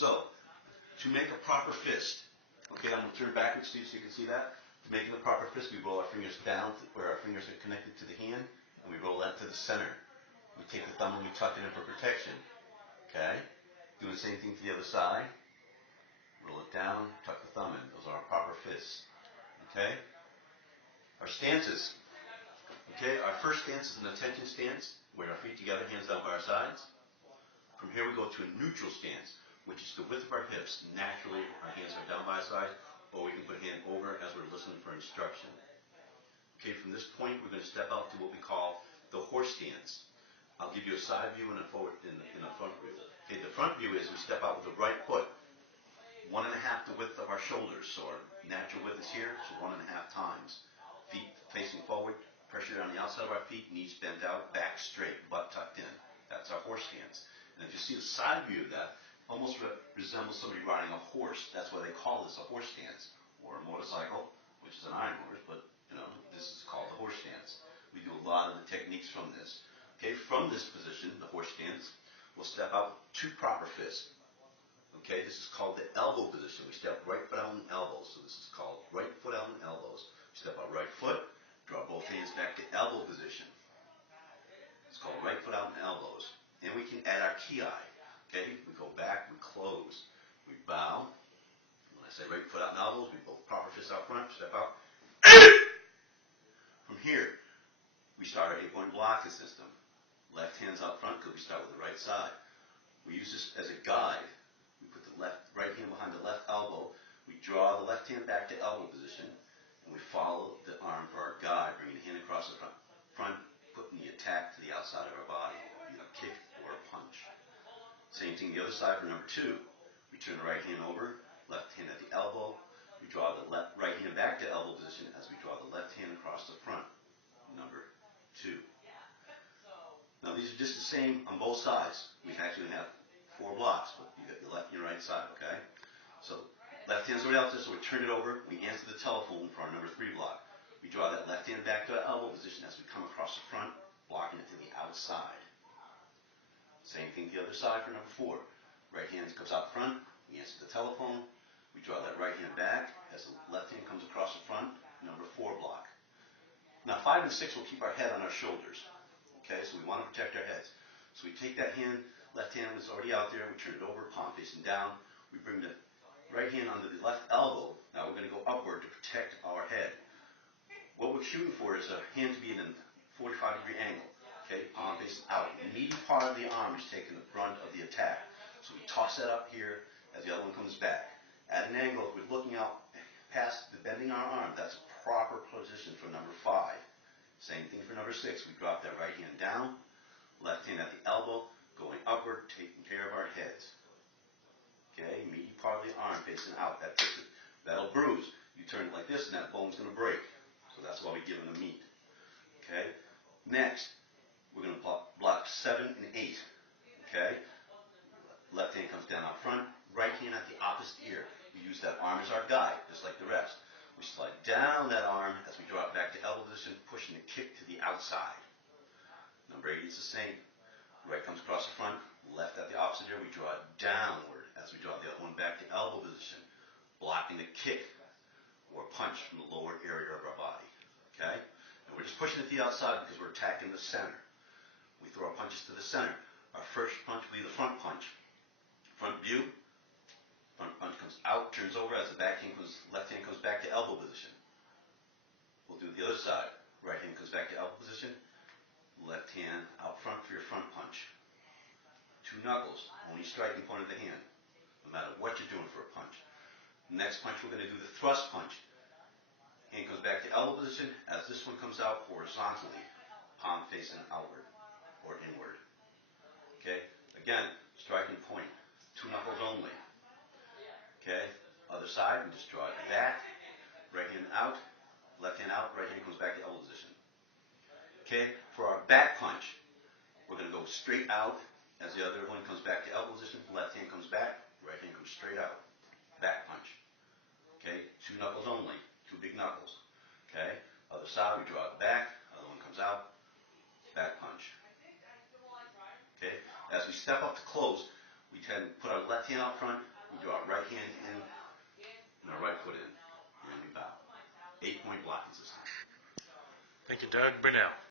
So, to make a proper fist, okay, I'm going to turn backwards so you can see that. To make a proper fist, we roll our fingers down to where our fingers are connected to the hand, and we roll that to the center. We take the thumb and we tuck it in for protection. Okay? Do the same thing to the other side. Roll it down, tuck the thumb in. Those are our proper fists. Okay? Our stances. Okay, our first stance is an attention stance, where our feet together, hands down by our sides. From here we go to a neutral stance, which is the width of our hips. Naturally, our hands are down by our side, or we can put a hand over as we're listening for instruction. Okay, from this point, we're going to step out to what we call the horse stance. I'll give you a side view and a forward and a front view. Okay, the front view is we step out with the right foot, 1.5 the width of our shoulders. So our natural width is here, so 1.5 times. Feet facing forward, pressure on the outside of our feet, knees bent out, back straight, butt tucked in. That's our horse stance. And if you see the side view of that, almost resembles somebody riding a horse. That's why they call this a horse stance, or a motorcycle, which is an iron horse, but this is called the horse stance. We do a lot of the techniques from this. Okay, from this position, the horse stance, we'll step out 2 proper fists. Okay, this is called the elbow position. We step right foot out and elbows. So this is called right foot out and elbows. Step out right foot, draw both hands back to elbow position. It's called right foot out and elbows. And we can add our ki. Okay, we go back, we close, we bow. When I say right foot out and elbows, we both proper fists out front, step out. From here, we start our 8-point blocking system. Left hand's out front because we start with the right side. We use this as a guide. We put the right hand behind the left elbow. We draw the left hand back to elbow position, and we follow the arm for our guide, bringing the hand across the front, putting the attack to the outside of our body, either a kick or a punch. Same thing the other side for number 2. We turn the right hand over, left hand at the elbow. We draw the right hand back to elbow position as we draw the left hand across the front. Number 2. Now these are just the same on both sides. We actually have 4 blocks, but you got your left and your right side, okay? So left hand's right out there, so we turn it over. We answer the telephone for our number 3 block. We draw that left hand back to our elbow position as we come across the front, blocking it to the outside. Same thing the other side for number 4. Right hand comes out front. We answer the telephone. We draw that right hand back as the left hand comes across the front, number 4 block. Now 5 and 6 will keep our head on our shoulders. Okay, so we want to protect our heads. So we take that hand, left hand is already out there, we turn it over, palm facing down. We bring the right hand under the left elbow. Now we're going to go upward to protect our head. What we're shooting for is a hand to be in a 45-degree angle. Okay, palm facing out. The meaty part of the arm is taking the brunt of the attack. So we toss that up here as the other one comes back. At an angle, if we're looking out past the bending our arm, that's a proper position for number 5. Same thing for number 6. We drop that right hand down, left hand at the elbow, going upward, taking care of our heads. Okay, meaty part of the arm facing out. That'll bruise. You turn it like this, and that bone's going to break. So that's why we give them the meat. Okay. Next, we're going to block 7 and 8. Okay. Left hand comes down out front, right hand at the opposite ear. We use that arm as our guide, just like the rest. We slide down that arm as we draw it back to elbow position, pushing the kick to the outside. Number 8 is the same. Right comes across the front, left at the opposite ear. We draw it downward as we draw the other one back to elbow position, blocking the kick or punch from the lower area of our body. Okay? And we're just pushing it to the outside because we're attacking the center. We throw our punches to the center. Our first punch will be the front punch. Front view. Front punch comes out, turns over as the left hand comes back to elbow position. We'll do the other side. Right hand comes back to elbow position. Left hand out front for your front punch. 2 knuckles, only striking point of the hand, no matter what you're doing for a punch. Next punch, we're going to do the thrust punch. Hand comes back to elbow position as this one comes out horizontally, palm facing outward or inward. Okay? Again, striking point, 2 knuckles only. Okay, other side, we just draw it back, right hand out, left hand out, right hand comes back to elbow position. Okay, for our back punch, we're going to go straight out as the other one comes back to elbow position, left hand comes back, right hand comes straight out. Back punch. Okay, 2 knuckles only, 2 big knuckles. Okay, other side, we draw it back, other one comes out, back punch. Okay, as we step up to close, We tend to put our left hand out front, we draw our right hand in, and our right foot in, and we bow. 8-point blocking system. Thank you, Doug. Brunel.